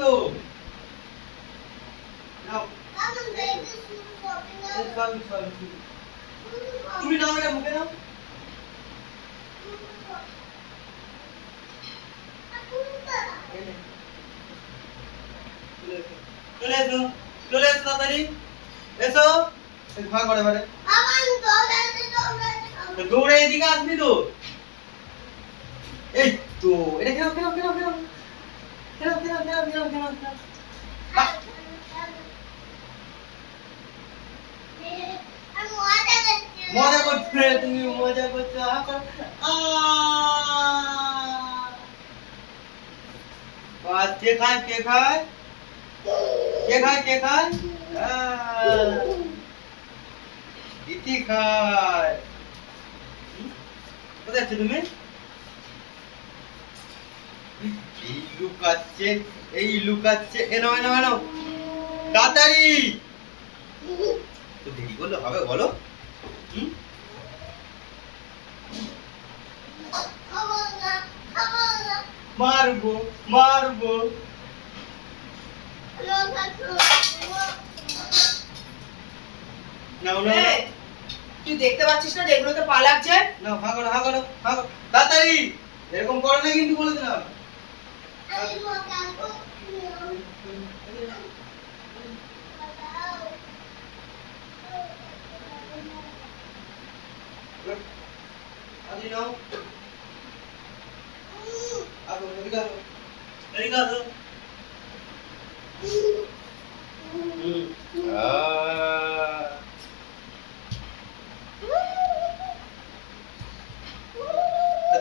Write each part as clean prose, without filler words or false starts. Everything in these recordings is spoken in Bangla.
তো নাও তুমি নাও এটা মুখে নাও চলে এসো তাড়াতাড়ি এসো ভাগ করে বারে দৌড়ে এদিকে আসবি তো এই তো এটা খেলো মজা করছে তুমি মজা করছো বাস কে খায় ইতি খায় কোথায় আছো তুমি এই লুকাচ্ছে এনো তাড়াতাড়ি তো দেরি করলে হবে বলো মারবো তুই দেখতে পাচ্ছিস না যে এগুলোতে পা লাগছে না ভাগো তাড়াতাড়ি এরকম করো না কিন্তু বলে দিলাম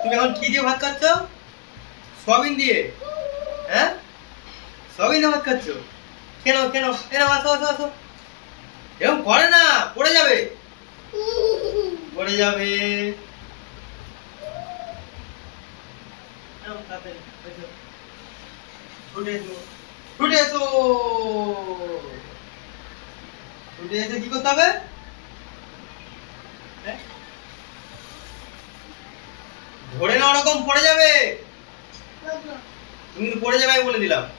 তুমি এখন কি দিয়ে ভাত খাচ্ছ সয়াবিন দিয়ে হ্যাঁ সয়াবিন দিয়ে ভাত খাচ্ছ কেন আসো এরকম করে না পড়ে যাবে ছুটে এসো কি করতে হবে ধরে না ওরকম পড়ে যাবে তুমি পড়ে যাবে আমি বলে দিলাম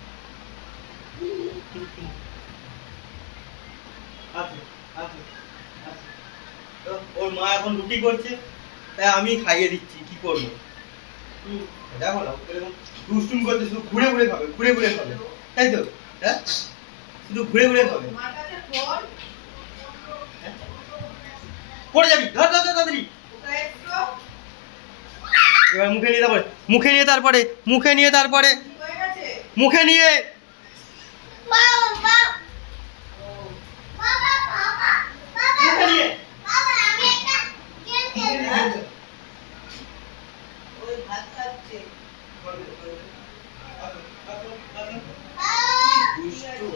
ওর মা এখন রুটি করছে তাই আমি খাইয়ে দিচ্ছি কি করবো দেখো না দুষ্টুম করছে শুধু ঘুরে খাবে তাই তো হ্যাঁ শুধু ঘুরে খাবে পড়ে যাবি ধর তাড়াতাড়ি এবার মুখে নিয়ে তারপরে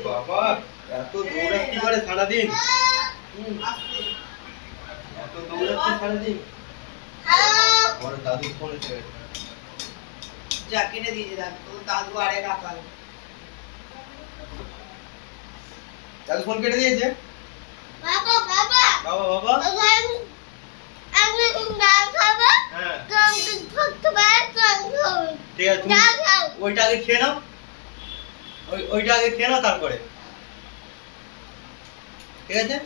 বাবা এত দৌড়াচ্ছি করে সারাদিন দাদু ফোন যা কিনে দিয়েছে দাদু আরে কাকাল দাদু ফোন কেটে দিয়েছে বাবা ঠিক আছে ওইটা আগে খেয়ে নাও তারপরে ঠিক আছে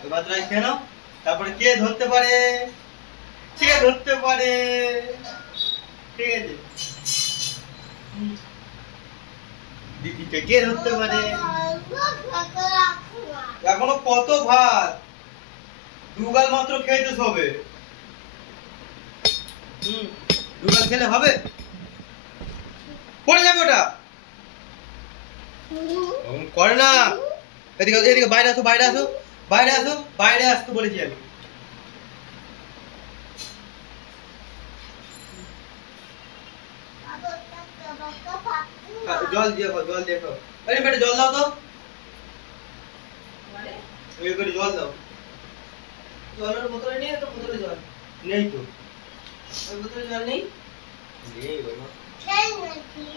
ওই ভাতটা খেয়ে নাও তারপরে কে ধরতে পারে ঠিক আছে দিদিকে কে ধরতে পারে এখনো কত ভাত দুগাল মাত্র খেয়েছে সবে দুগাল খেলে হবে পড়ে যাবে ওটা করে না এদিকে বাইরে আসতে বলেছি আমি জল দিয়ে খাও আরে বেটা জল দাও তো এই করে জল দাও জলের বোতলে নেই তো বোতলে জল নেই তো ওই বোতলে জল নেই বাবা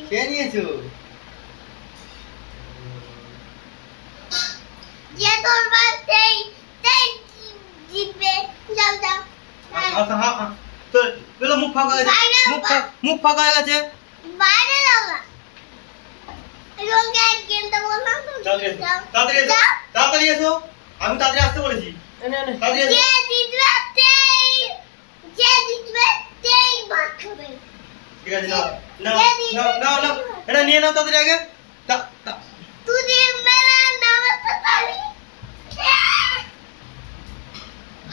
খেয়ে নিয়েছো যে তোর বাড়িতেই জিতবে জল দাও আচ্ছা হ্যাঁ তো বলো মুখ ফাঁকা হয়ে গেছে বাইরে দাও না রঙে গেমটা বললাম তো তাড়াতাড়ি এসো, তাড়াতাড়ি এসো, আমি তাড়াতাড়ি আসতে বলেছি, এনে তাড়াতাড়ি এসো। যে জিতবে সেই ভাত খাবে। ঠিক আছে, নাও নাও নাও নাও নাও, এটা নিয়ে নাও তাড়াতাড়ি আগে। তুই মেরা নাম তালি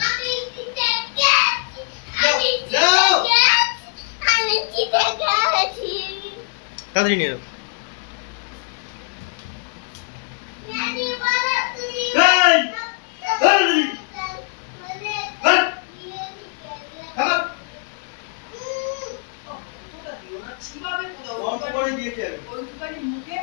আমি জিতে গেছি, আমি জিতে গেছি। তাড়াতাড়ি নিয়ে নাও। নানি বলো তুই এই! এই! হ্যাঁ? খাবার ওটা দিও না, চিবাবে কোথাও? অল্প করে দিয়েছি আমি। ওইটুখানি মুখে